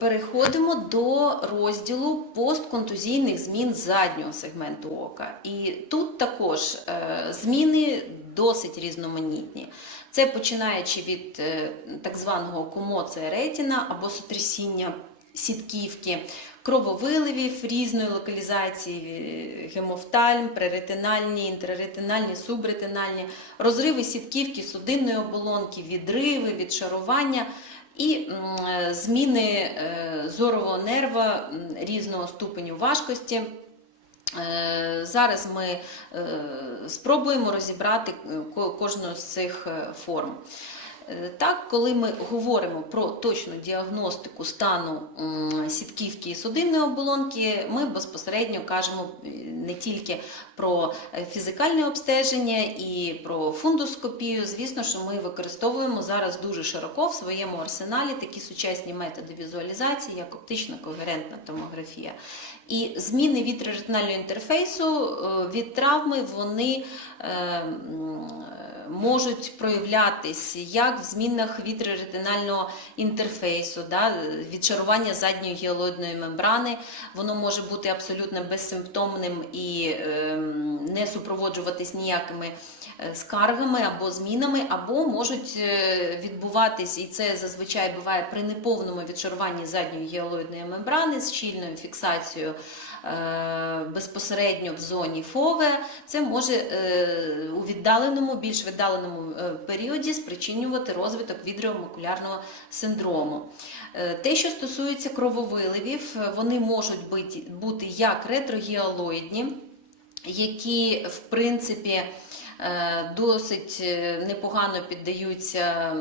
Переходимо до розділу постконтузійних змін заднього сегменту ока. І тут також е, зміни досить різноманітні. Це починаючи від е, так званого комоція ретіна або сотрясіння сітківки, крововиливів різної локалізації, е, гемофтальм, преретинальні, інтраретинальні, субретинальні, розриви сітківки судинної оболонки, відриви, відшарування і е, зміни е, зорового нерва різного ступеню важкості. Е, Зараз ми спробуємо розібрати кожну з цих форм. Е, Так, коли ми говоримо про точну діагностику стану сітківки і судинної оболонки, ми безпосередньо кажемо е, не тільки про е, фізикальне обстеження і про фундоскопію. Звісно, що ми використовуємо зараз дуже широко в своєму арсеналі такі сучасні методи візуалізації, як оптична когерентна томографія. І зміни вітроретинального інтерфейсу від травми вони можуть проявлятись як в змінах вітроретинального інтерфейсу, да, відшарування задньої гіалоїдної мембрани. Воно може бути абсолютно безсимптомним і е, не супроводжуватись ніякими е, скаргами або змінами, або можуть е, відбуватись, і це зазвичай буває при неповному відшаруванні задньої гіалоїдної мембрани з щільною фіксацією безпосередньо в зоні фове. Це може е, у віддаленому, більш віддаленому е, періоді спричинювати розвиток відреомокулярного синдрому. Е, Те, що стосується крововиливів, е, вони можуть бути, як ретрогіалоїдні, які в принципі е, досить е, непогано піддаються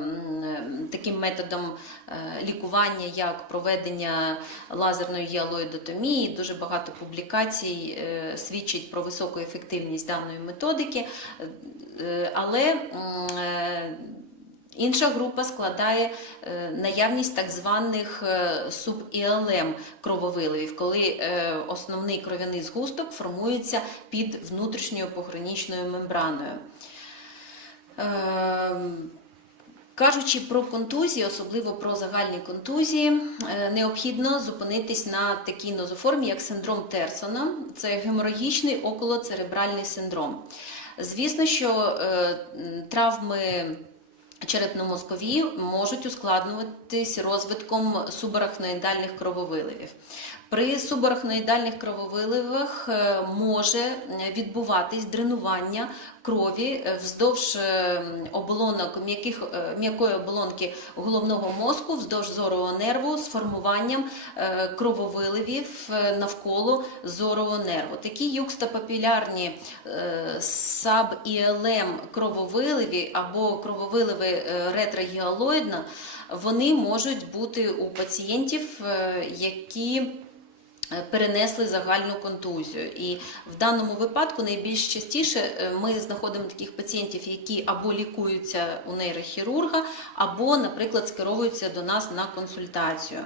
таким методам е, лікування, як проведення лазерної гіалоїдотомії. Дуже багато публікацій е, свідчить про високу ефективність даної методики, Е, але е, Інша група складає е, наявність так званих суб-ІЛМ крововиливів, коли е, основний кров'яний згусток формується під внутрішньою пограничною мембраною. Ем, Кажучи про контузії, особливо про загальні контузії, е, необхідно зупинитись на такій нозоформі, як синдром Терсона. Це геморагічний околоцеребральний синдром. Звісно, що е, травми черепно-мозкові можуть ускладнюватись розвитком субарахноїдальних крововиливів. При субарахноїдальних крововиливах е, може відбуватись дренування крові е, вздовж е, оболонок е, м'якої оболонки головного мозку, вздовж зорового нерву з формуванням е, крововиливів е, навколо зорового нерву. Такі юкстапапілярні е, саб-ІЛМ крововиливі або крововиливи е, ретрогіалоїдна, вони можуть бути у пацієнтів, е, які е, перенесли загальну контузію. І в даному випадку найбільш частіше е, ми знаходимо таких пацієнтів, які або лікуються у нейрохірурга, або, наприклад, скеровуються до нас на консультацію.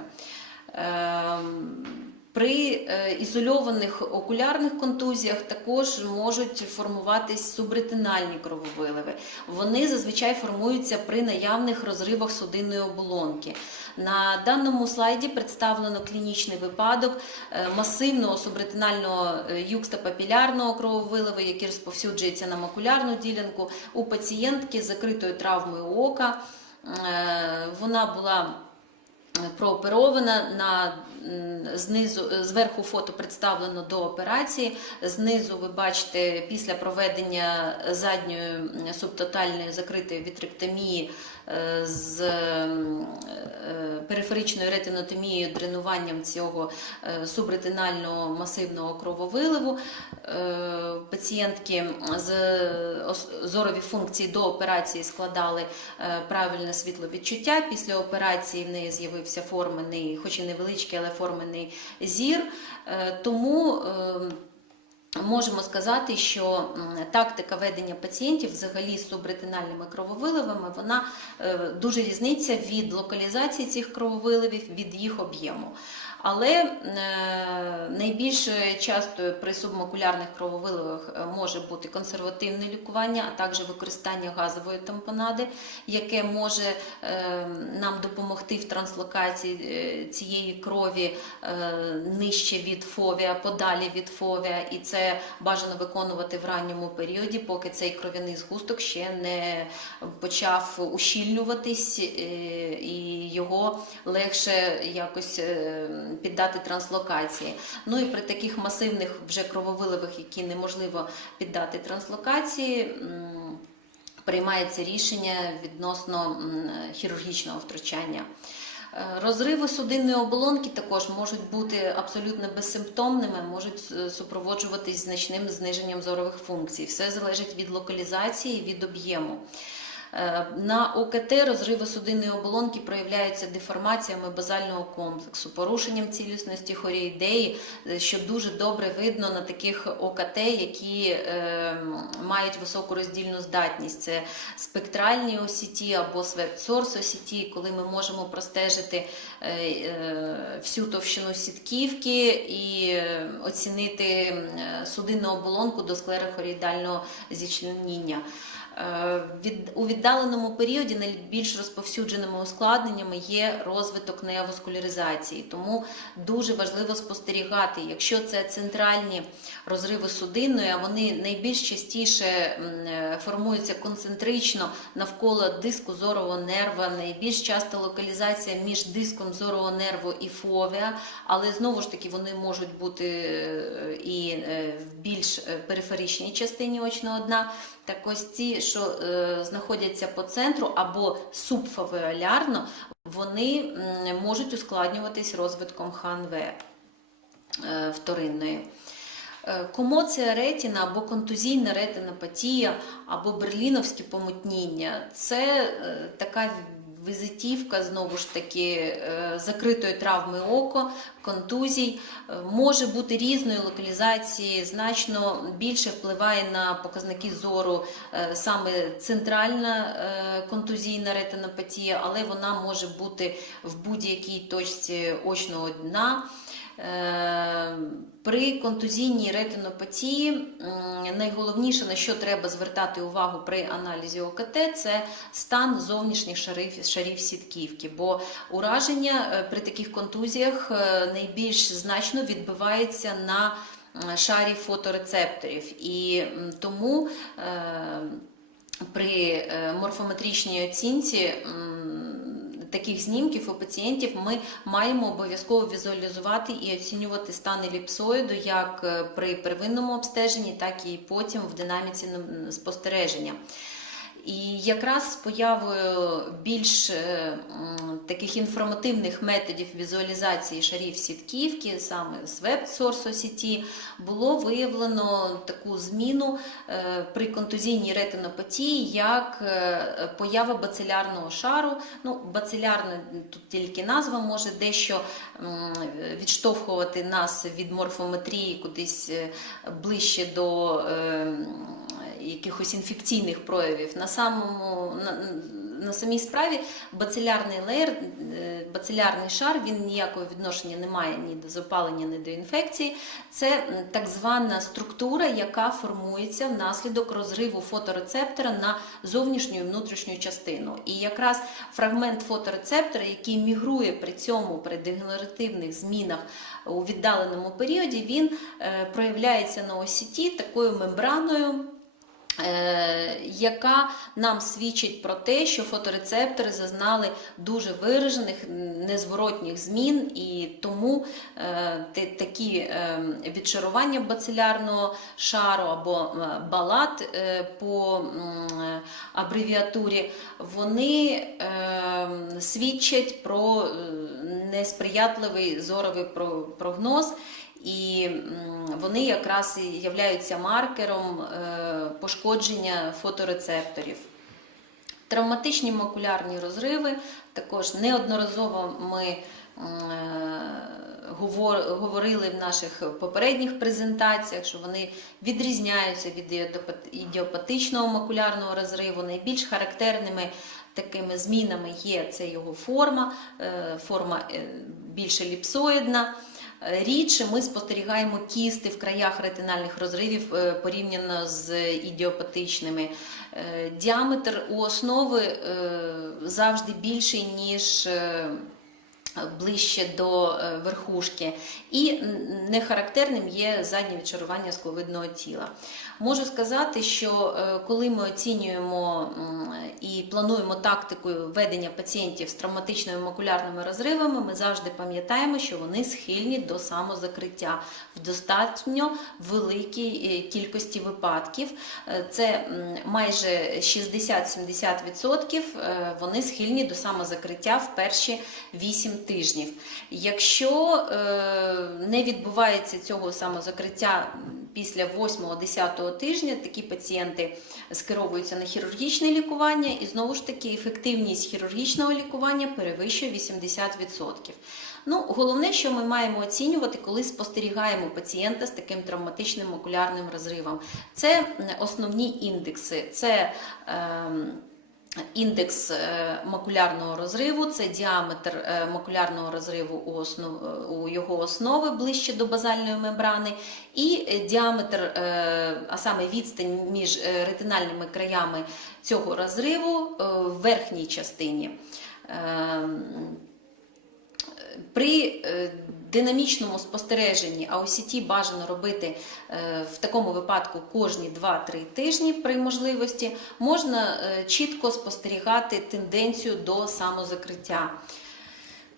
При е, ізольованих окулярних контузіях також можуть формуватись субретинальні крововиливи. Вони зазвичай формуються при наявних розривах судинної оболонки. На даному слайді представлено клінічний випадок е, масивного субретинального е, юкстапапілярного крововиливу, який розповсюджується на макулярну ділянку у пацієнтки з закритою травмою ока. Вона була прооперована на знизу зверху фото представлено до операції. Знизу ви бачите після проведення задньої субтотальної закритої вітректомії е, з е, периферичною ретинотомією, дренуванням цього е, субретинального масивного крововиливу. Е, Пацієнтки з зорові функції до операції складали е, правильне світловідчуття. Після операції в неї з'явився формений, хоч і невеличкий, але формений зір. Е, Тому е, Можемо сказати, що тактика ведення пацієнтів взагалі з субретинальними крововиливами вона е, дуже різниця від локалізації цих крововиливів від їх об'єму. Але е, найбільш часто при субмакулярних крововиливах е, може бути консервативне лікування, а також використання газової тампонади, яке може е, нам допомогти в транслокації цієї крові нижче від фовія, подалі від фовія, і це бажано виконувати в ранньому періоді, поки цей кров'яний згусток ще не почав ущільнюватись, і його легше якось піддати транслокації. Ну і при таких масивних вже крововиливах, які неможливо піддати транслокації. Приймається рішення відносно хірургічного втручання. Е, Розриви судинної оболонки також можуть бути абсолютно безсимптомними, можуть е, супроводжуватись значним зниженням зорових функцій. Все залежить від локалізації, від об'єму. Е, На ОКТ розриви судинної оболонки проявляються деформаціями базального комплексу, порушенням цілісності хоріїдеї, е, що дуже добре видно на таких ОКТ, які е, мають високу роздільну здатність. Це спектральні осіті або сорс осіті, коли ми можемо простежити всю товщину сітківки і оцінити судинну оболонку до склерохоріїдального зічленіння. Е, у віддаленому періоді найбільш розповсюдженими ускладненнями є розвиток неоваскуляризації, тому дуже важливо спостерігати, якщо це центральні розриви судинної, а вони найбільш частіше е, формуються концентрично навколо диску зорового нерва, найбільш часто локалізація між диском зорового нерву і фовія, але знову ж таки вони можуть бути е, і е, в більш периферичній частині очного дна. Так ось ці, що е, знаходяться по центру або субфавеолярно, вони можуть ускладнюватись розвитком ХНВ е, вторинної. Е, Комоція ретіна або контузійна ретинопатія, або берліновське помутніння це е, така візитівка знову ж таки е, закритої травми ока, контузій. Може бути різної локалізації, значно більше впливає на показники зору саме центральна контузійна ретинопатія, але вона може бути в будь-якій точці очного дна. Е, При контузійній ретинопатії найголовніше, на що треба звертати увагу при аналізі ОКТ, це стан зовнішніх шарів, шарів сітківки. Бо ураження е, при таких контузіях е, найбільш значно відбивається на шарі фоторецепторів. І тому при морфометричній оцінці таких знімків у пацієнтів ми маємо обов'язково візуалізувати і оцінювати стан еліпсоїду як е, при первинному обстеженні, так і потім в динаміці спостереження. І якраз з появою більш е, таких інформативних методів візуалізації шарів сітківки, саме з Source OCT, було виявлено таку зміну е, при контузійній ретинопатії, як е, поява бацилярного шару. Ну, бацилярна тут тільки назва може дещо відштовхувати нас від морфометрії кудись ближче до. Якихось інфекційних проявів. На самому на, на самій справі бацилярний леєр, е, бацилярний шар, він ніякого відношення не має ні до запалення, ні до інфекції. Це так звана структура, яка формується внаслідок розриву фоторецептора на зовнішню і внутрішню частину. І якраз фрагмент фоторецептора, який мігрує при цьому при дегенеративних змінах у віддаленому періоді, він е, проявляється на осіті такою мембраною. Е, Яка нам свідчить про те, що фоторецептори зазнали дуже виражених незворотніх змін, і тому е, такі е, відшарування бацилярного шару або балат по абревіатурі, вони свідчать про несприятливий зоровий про- прогноз. І вони якраз і являються маркером е, пошкодження фоторецепторів. Травматичні макулярні розриви також неодноразово ми е, говор- говорили в наших попередніх презентаціях, що вони відрізняються від ідіопатичного макулярного розриву. Найбільш характерними такими змінами є це його форма, е, форма е, більш еліпсоїдна. Е, Рідше ми спостерігаємо кісти в краях ретинальних розривів е, порівняно з ідіопатичними. Е, Діаметр у основи е, завжди більший, ніж е, ближче до е, верхушки. І нехарактерним є заднє відшарування скловидного тіла. Можу сказати, що е, коли ми оцінюємо і плануємо тактику ведення пацієнтів з травматичними макулярними розривами, ми завжди пам'ятаємо, що вони схильні до самозакриття в достатньо великій е, кількості випадків. Е, Це майже 60-70% е, вони схильні до самозакриття в перші 8 тижнів. Якщо е, не відбувається цього самозакриття після 8-10 тижня, такі пацієнти скеровуються на хірургічне лікування, і знову ж таки ефективність хірургічного лікування перевищує 80%. Ну, головне, що ми маємо оцінювати, коли спостерігаємо пацієнта з таким травматичним окулярним розривом, це основні індекси. Це ем, Індекс е, макулярного розриву це діаметр е, макулярного розриву у, основ, у його основи ближче до базальної мембрани, і е, діаметр, е, а саме відстань між е, ретинальними краями цього розриву е, в верхній частині. При е, динамічному спостереженні а AOCT бажано робити е, в такому випадку кожні 2-3 тижні при можливості, можна е, чітко спостерігати тенденцію до самозакриття.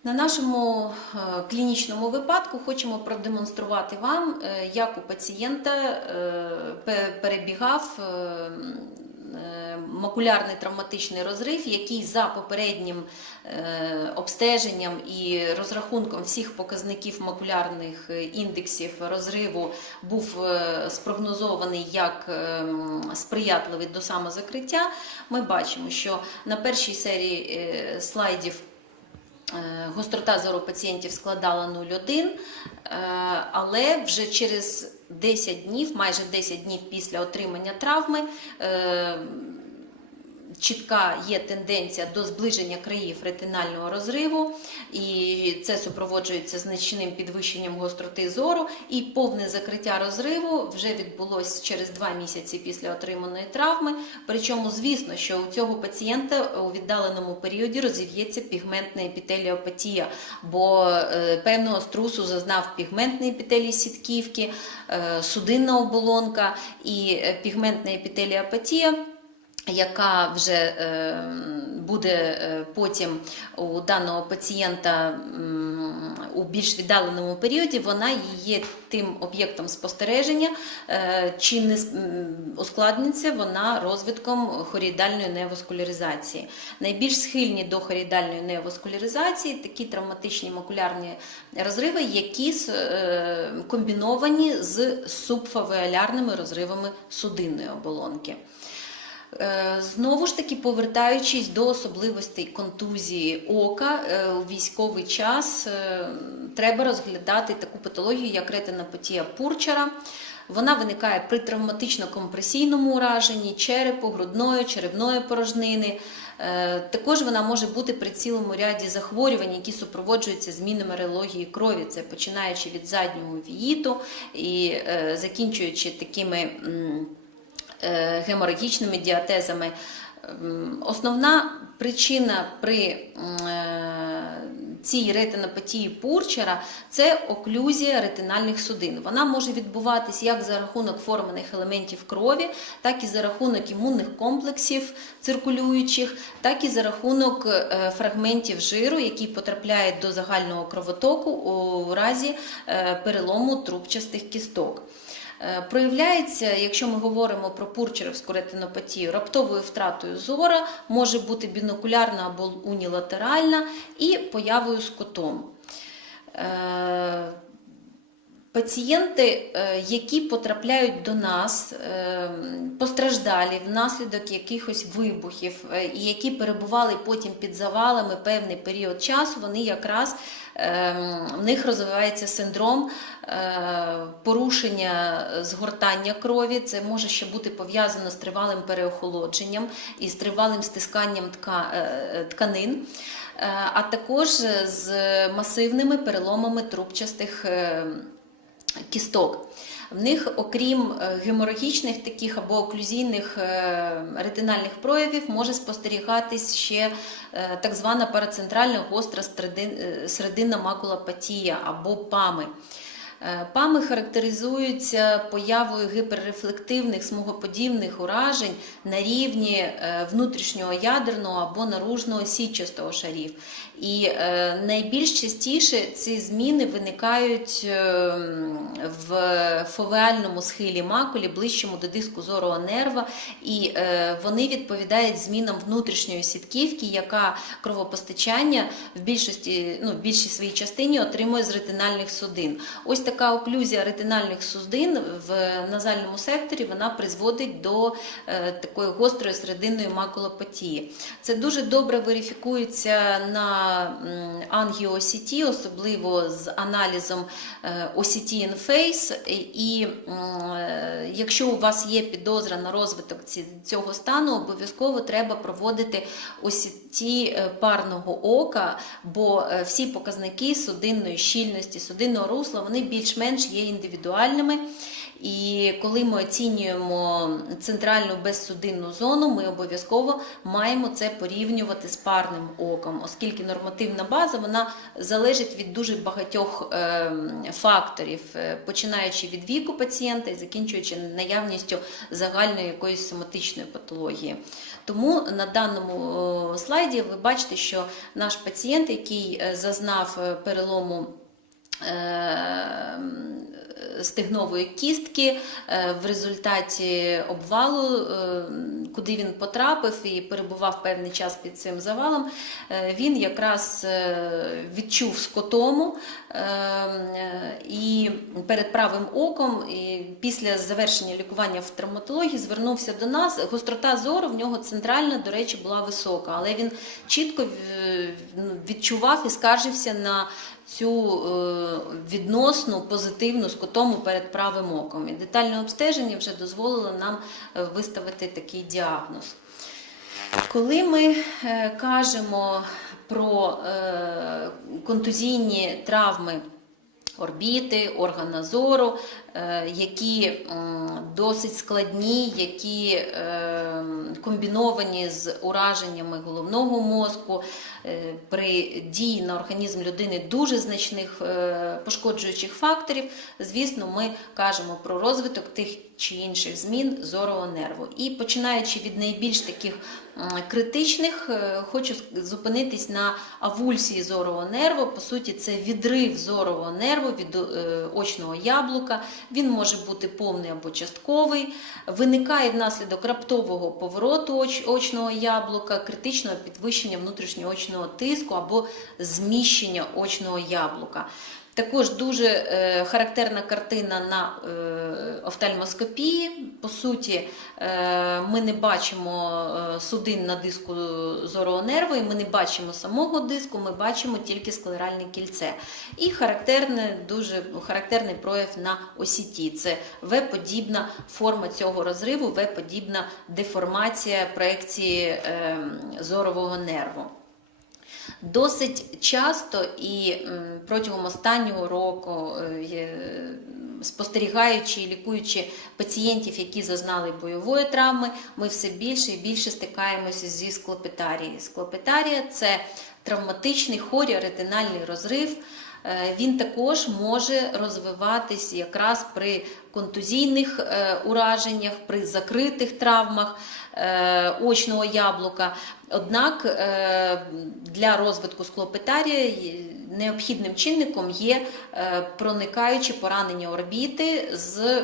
На нашому клінічному випадку хочемо продемонструвати вам, як у пацієнта перебігав макулярний травматичний розрив, який за попереднім е, обстеженням і розрахунком всіх показників макулярних е, індексів розриву був е, спрогнозований як е, сприятливий до самозакриття. Ми бачимо, що на першій серії е, слайдів Е, Гострота зору пацієнтів складала 0,1, е, але вже через 10 днів, майже 10 днів після отримання травми, е, чітка є тенденція до зближення країв ретинального розриву, і це супроводжується значним підвищенням гостроти зору, і повне закриття розриву вже відбулось через 2 місяці після отриманої травми. Причому, звісно, що у цього пацієнта у віддаленому періоді розів'ється пігментна епітеліопатія, бо е, певного струсу зазнав пігментний епітелій сітківки, е, судинна оболонка і е, пігментна епітеліопатія яка вже е, буде е, потім у даного пацієнта у більш віддаленому періоді, вона є тим об'єктом спостереження, е, чи не ускладниться вона розвитком хоріїдальної невоскуляризації. Найбільш схильні до хоріїдальної невоскуляризації такі травматичні макулярні розриви, які е, комбіновані з субфавеолярними розривами судинної оболонки. Е, Знову ж таки, повертаючись до особливостей контузії ока, е, у військовий час е, треба розглядати таку патологію, як ретинопатія Пурчера. Вона виникає при травматично-компресійному ураженні черепу, грудної, черевної порожнини. Також вона може бути при цілому ряді захворювань, які супроводжуються змінами релогії крові. Це починаючи від заднього віїту і закінчуючи такими. Е, геморагічними діатезами. Основна причина при е, цій ретинопатії Пурчера це оклюзія ретинальних судин. Вона може відбуватись як за рахунок формених елементів крові, так і за рахунок імунних комплексів циркулюючих, так і за рахунок е, фрагментів жиру, які потрапляють до загального кровотоку у разі перелому трубчастих кісток. Е, Проявляється, якщо ми говоримо про пурчерівську ретинопатію, раптовою втратою зора, може бути бінокулярна або унілатеральна і появою з котом. Пацієнти, е, які потрапляють до нас, е, постраждалі внаслідок якихось вибухів, е, і які перебували потім під завалами певний період часу, вони якраз в них розвивається синдром порушення згортання крові. Це може ще бути пов'язано з тривалим переохолодженням і з тривалим стисканням тканин. А також з масивними переломами трубчастих кісток. В них, окрім е, геморагічних таких або оклюзійних е, ретинальних проявів, може спостерігатись ще е, так звана парацентральна гостра середин- серединна макулопатія або ПАМи. Пами характеризуються появою гіперрефлективних смугоподібних уражень на рівні внутрішнього ядерного або наружного сітчастого шарів. І е, найбільш частіше ці зміни виникають е, в фовеальному схилі макулі, ближчому до диску зорового нерва, і е, вони відповідають змінам внутрішньої сітківки, яка кровопостачання в більшості, ну, в більшій своїй частині отримує з ретинальних судин. Ось така оклюзія ретинальних судин в назальному секторі вона призводить до такої гострої серединної макулопатії. Це дуже добре верифікується на м, ангіосіті, особливо з аналізом е, in Face. І е, якщо у вас є підозра на розвиток цього стану, обов'язково треба проводити OCT е, парного ока, бо всі показники судинної щільності, судинного русла, вони більш-менш є індивідуальними. І коли ми оцінюємо центральну безсудинну зону, ми обов'язково маємо це порівнювати з парним оком, оскільки нормативна база вона залежить від дуже багатьох е, факторів, е, починаючи від віку пацієнта і закінчуючи наявністю загальної якоїсь соматичної патології. Тому на даному слайді ви бачите, що наш пацієнт, який е, зазнав перелому стегнової кістки е, в результаті обвалу, е, куди він потрапив і перебував певний час під цим завалом, е, він якраз відчув скотому і перед правим оком, і після завершення лікування в травматології звернувся до нас. Гострота зору в нього центральна, до речі, була висока, але він чітко е, відчував і скаржився на цю е, відносну позитивну скотому перед правим оком. І детальне обстеження вже дозволило нам е, виставити такий діагноз. Коли ми е, кажемо про контузійні травми орбіти, органа зору, які досить складні, які е, комбіновані з ураженнями головного мозку, е, при дії на організм людини дуже значних е, пошкоджуючих факторів, звісно, ми кажемо про розвиток тих чи інших змін зорового нерву. І починаючи від найбільш таких критичних, е, хочу зупинитись на авульсії зорового нерву. По суті, це відрив зорового нерву від е, очного яблука. Він може бути повний або частковий. Виникає внаслідок раптового повороту оч- очного яблука, критичного підвищення внутрішнього очного тиску або зміщення очного яблука. Також дуже е, характерна картина на е, офтальмоскопії. По суті, е, ми не бачимо е, судин на диску зорового нерву, і ми не бачимо самого диску, ми бачимо тільки склеральне кільце. І характерне, дуже характерний прояв на осіті. Це В-подібна форма цього розриву, В-подібна деформація проекції е, зорового нерву. Досить часто і протягом останнього року, е, спостерігаючи і лікуючи пацієнтів, які зазнали бойової травми, ми все більше і більше стикаємося зі склопетарією. Склопетарія це травматичний хоріоретинальний розрив. Е, Він також може розвиватись якраз при контузійних е, ураженнях, при закритих травмах. е, очного яблука. Однак е, для розвитку склопетарія необхідним чинником є проникаючі поранення орбіти з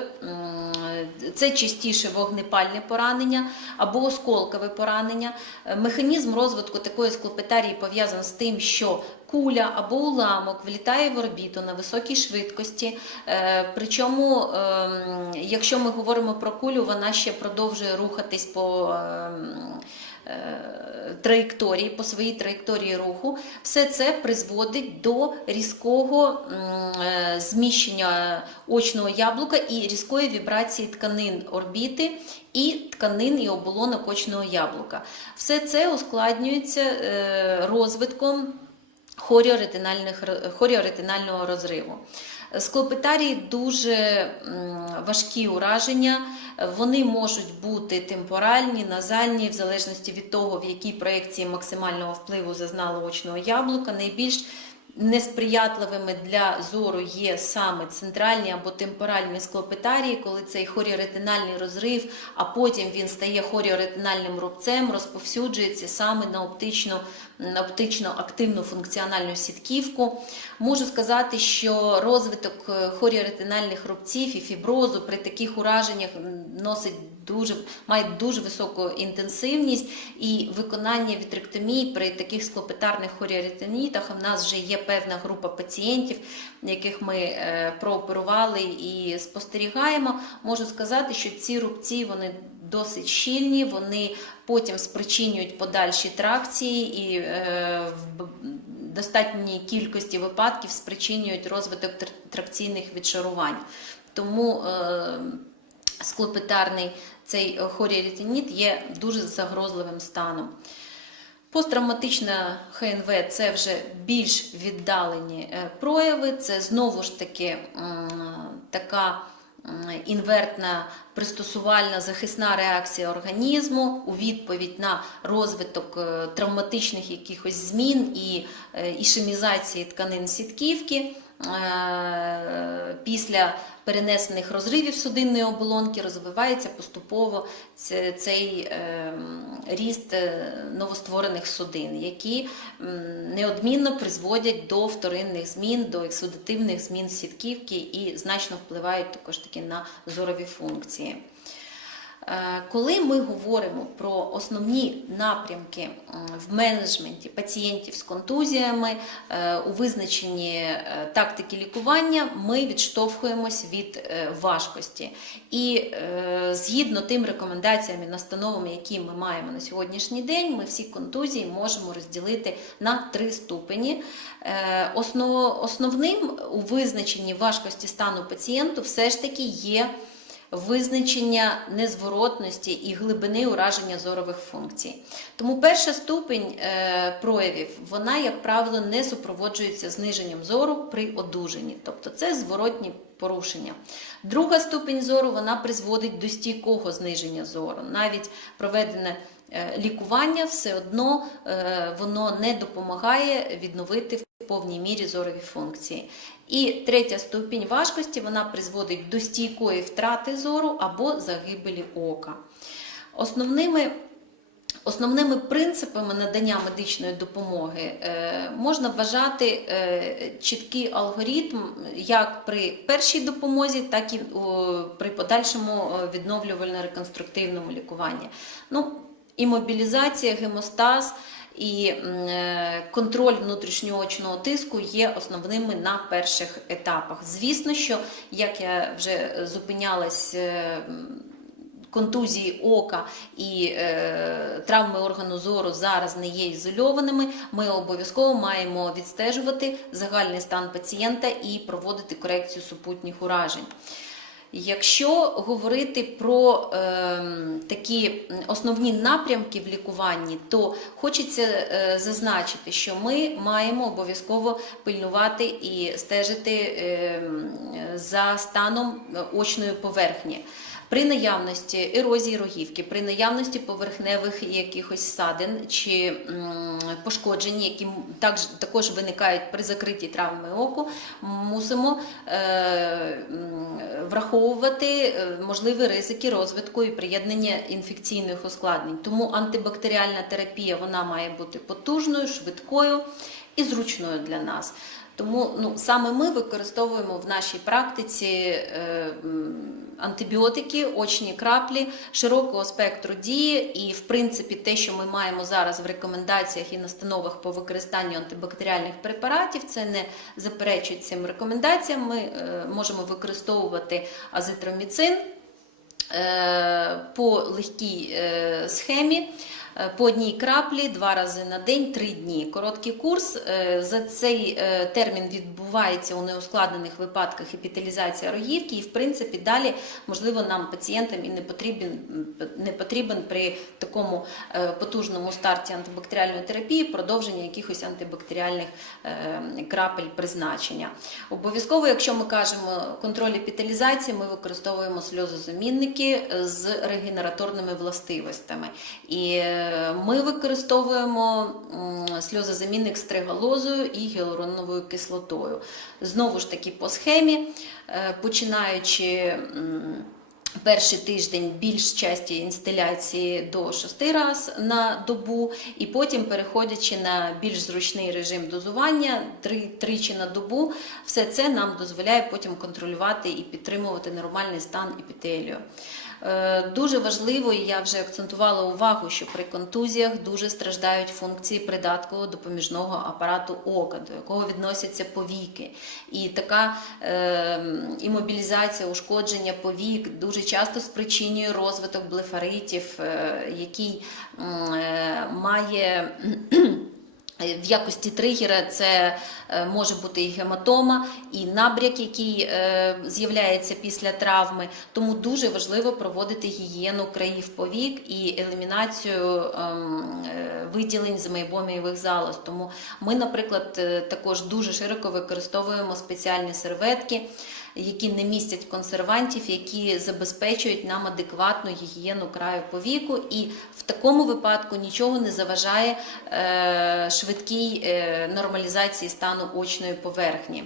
це частіше вогнепальне поранення або осколкове поранення. Механізм розвитку такої склопетарії пов'язаний з тим, що куля або уламок влітає в орбіту на високій швидкості. Е, Причому, ем, якщо ми говоримо про кулю, вона ще продовжує рухатись по ем, е, траєкторії, по своїй траєкторії руху. Все це призводить до різкого е, зміщення очного яблука і різкої вібрації тканин орбіти і тканин і оболонок очного яблука. Все це ускладнюється розвитком хоріоретинального розриву. Склопетарії дуже важкі ураження, вони можуть бути темпоральні, назальні, в залежності від того, в якій проекції максимального впливу зазнало очного яблука. Найбільш несприятливими для зору є саме центральні або темпоральні склопетарії, коли цей хоріоретинальний розрив, а потім він стає хоріоретинальним рубцем, розповсюджується саме на оптично, на оптично активну функціональну сітківку. Можу сказати, що розвиток е, хоріоретинальних рубців і фіброзу при таких ураженнях носить дуже має дуже високу інтенсивність і виконання вітректомії при таких склопетарних хоріоретинітах. У нас вже є певна група пацієнтів, яких ми е, прооперували і спостерігаємо. Можу сказати, що ці рубці вони досить щільні, вони потім спричинюють подальші тракції і е, в достатній кількості випадків спричинюють розвиток тр- тракційних відшарувань. Тому е, склопетарний цей хоріоретиніт є дуже загрозливим станом. Посттравматична ХНВ це вже більш віддалені е, прояви, це знову ж таки така інвертна пристосувальна захисна реакція організму у відповідь на розвиток е, травматичних якихось змін і е, ішемізації тканин сітківки. Е, Після перенесених розривів судинної оболонки розвивається поступово цей ем, ріст е, новостворених судин, які неодмінно призводять до вторинних змін, до ексудативних змін сітківки і значно впливають також таки на зорові функції. Е, Коли ми говоримо про основні напрямки в менеджменті пацієнтів з контузіями е, у визначенні е, тактики лікування, ми відштовхуємось від е, важкості. І е, згідно тим рекомендаціям і настановам, які ми маємо на сьогоднішній день, ми всі контузії можемо розділити на три ступені. Е, Основним у визначенні важкості стану пацієнту все ж таки є визначення незворотності і глибини ураження зорових функцій. Тому перша ступень е, проявів, вона, як правило, не супроводжується зниженням зору при одужанні, тобто це зворотні порушення. Друга ступень зору вона призводить до стійкого зниження зору. Навіть проведене лікування все одно е, воно не допомагає відновити в повній мірі зорові функції. І третя ступінь важкості вона призводить до стійкої втрати зору або загибелі ока. Основними Основними принципами надання медичної допомоги е, можна вважати е, чіткий алгоритм як при першій допомозі, так і при подальшому е, відновлювально-реконструктивному лікуванні. Ну, імобілізація, гемостаз і е, контроль внутрішньоочного тиску є основними на перших етапах. Звісно, що як я вже зупинялась. е, контузії ока і е, травми органу зору зараз не є ізольованими, ми обов'язково маємо відстежувати загальний стан пацієнта і проводити корекцію супутніх уражень. Якщо говорити про е, такі основні напрямки в лікуванні, то хочеться е, зазначити, що ми маємо обов'язково пильнувати і стежити е, за станом очної поверхні. При наявності ерозії рогівки, при наявності поверхневих якихось садин чи пошкоджень, які також, виникають при закритій травмі оку, мусимо е, враховувати е, можливі ризики розвитку і приєднання інфекційних ускладнень. Тому антибактеріальна терапія має бути потужною, швидкою і зручною для нас. Тому ну, саме ми використовуємо в нашій практиці е, антибіотики, очні краплі широкого спектру дії. І, в принципі, те, що ми маємо зараз в рекомендаціях і настановах по використанню антибактеріальних препаратів, це не заперечує цим рекомендаціям. Ми е, можемо використовувати азитроміцин е, по легкій е, схемі. Е, По одній краплі два рази на день, три дні. Короткий курс. Е, За цей е, термін відбувається у неускладнених випадках епіталізація рогівки, і в принципі далі можливо нам пацієнтам і не потрібен не потрібен при такому потужному старті антибактеріальної терапії продовження якихось антибактеріальних крапель призначення. Обов'язково, якщо ми кажемо контроль епіталізації, ми використовуємо сльозозамінники з регенераторними властивостями. І ми використовуємо сльозозамінник з тригалозою і гіалуроновою кислотою. Знову ж таки, по схемі, е, починаючи. Перший тиждень більш часті інстиляції до 6 раз на добу, і потім переходячи на більш зручний режим дозування тричі на добу, все це нам дозволяє потім контролювати і підтримувати нормальний стан епітелію. Е, Дуже важливо, і я вже акцентувала увагу, що при контузіях дуже страждають функції придаткового допоміжного апарату ока, до якого відносяться повіки. І така е, імобілізація, ушкодження повік дуже часто спричинює розвиток блефаритів, е, який е, має. В якості тригера це е, може бути і гематома, і набряк, який е, з'являється після травми. Тому дуже важливо проводити гігієну країв повік і елімінацію ем, е, виділень з мейбомієвих залоз. Тому ми, наприклад, е, також дуже широко використовуємо спеціальні серветки які не містять консервантів, які забезпечують нам адекватну гігієну краю повіку, і в такому випадку нічого не заважає е, швидкій е, нормалізації стану очної поверхні.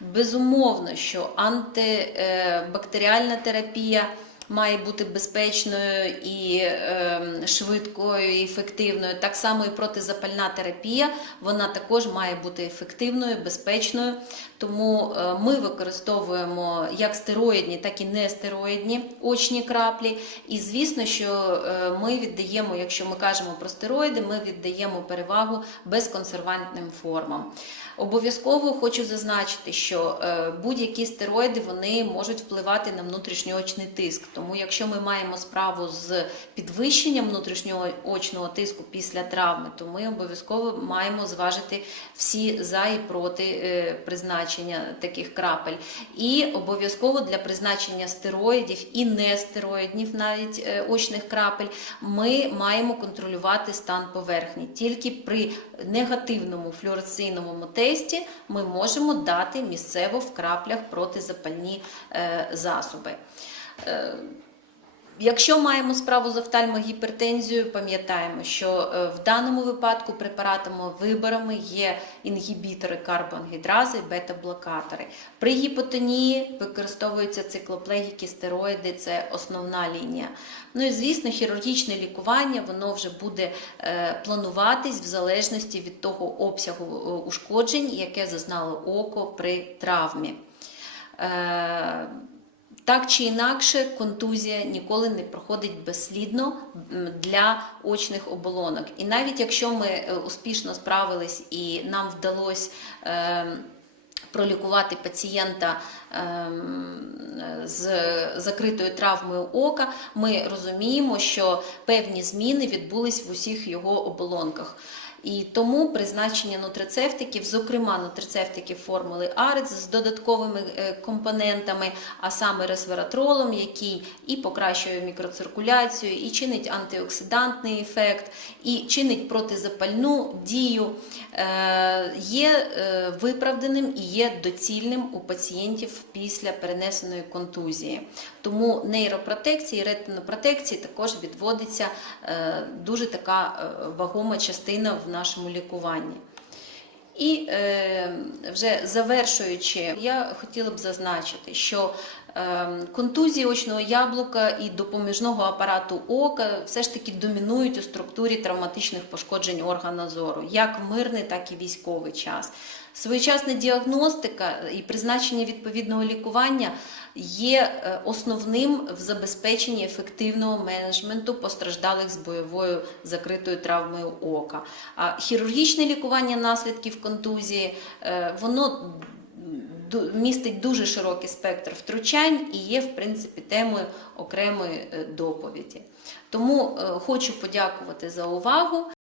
Безумовно, що антибактеріальна терапія. Має бути безпечною і е, швидкою і ефективною. Так само і протизапальна терапія, вона також має бути ефективною, безпечною. Тому е, ми використовуємо як стероїдні, так і нестероїдні очні краплі. І звісно, що е, ми віддаємо, якщо ми кажемо про стероїди, ми віддаємо перевагу безконсервантним формам. Обов'язково хочу зазначити, що е, будь-які стероїди вони можуть впливати на внутрішньоочний тиск. Тому, якщо ми маємо справу з підвищенням внутрішнього очного тиску після травми, то ми обов'язково маємо зважити всі за і проти е, призначення таких крапель. І обов'язково для призначення стероїдів і нестероїдів навіть е, очних крапель ми маємо контролювати стан поверхні. Тільки при негативному флюоресційному тесті ми можемо дати місцево в краплях протизапальні е, засоби. Якщо маємо справу з офтальмогіпертензією, пам'ятаємо, що е, в даному випадку препаратами виборами є інгібітори карбонгідрази, бета-блокатори. При гіпотонії використовуються циклоплегіки, стероїди, це основна лінія. Ну і звісно, хірургічне лікування воно вже буде е, плануватись в залежності від того обсягу е, ушкоджень, яке зазнало око при травмі. Так чи інакше, контузія ніколи не проходить безслідно для очних оболонок. І навіть якщо ми е, успішно справились і нам вдалося е, пролікувати пацієнта ем, з закритою травмою ока, ми розуміємо, що певні зміни відбулись в усіх його оболонках. І тому призначення нутрицептиків, зокрема нутрицептиків формули АРЕЦ з додатковими е, компонентами, а саме ресвератролом, який і покращує мікроциркуляцію, і чинить антиоксидантний ефект, і чинить протизапальну дію, е, є е, виправданим і є доцільним у пацієнтів після перенесеної контузії. Тому нейропротекції, ретинопротекції також відводиться дуже така вагома частина в нашому лікуванні. І е, вже завершуючи, я хотіла б зазначити, що контузії очного яблука і допоміжного апарату ока все ж таки домінують у структурі травматичних пошкоджень органа зору, як в мирний, так і військовий час. Своєчасна діагностика і призначення відповідного лікування є е, основним в забезпеченні ефективного менеджменту постраждалих з бойовою закритою травмою ока. А хірургічне лікування наслідків контузії е, воно містить дуже широкий спектр втручань і є, в принципі, темою окремої е, доповіді. Тому е, хочу подякувати за увагу.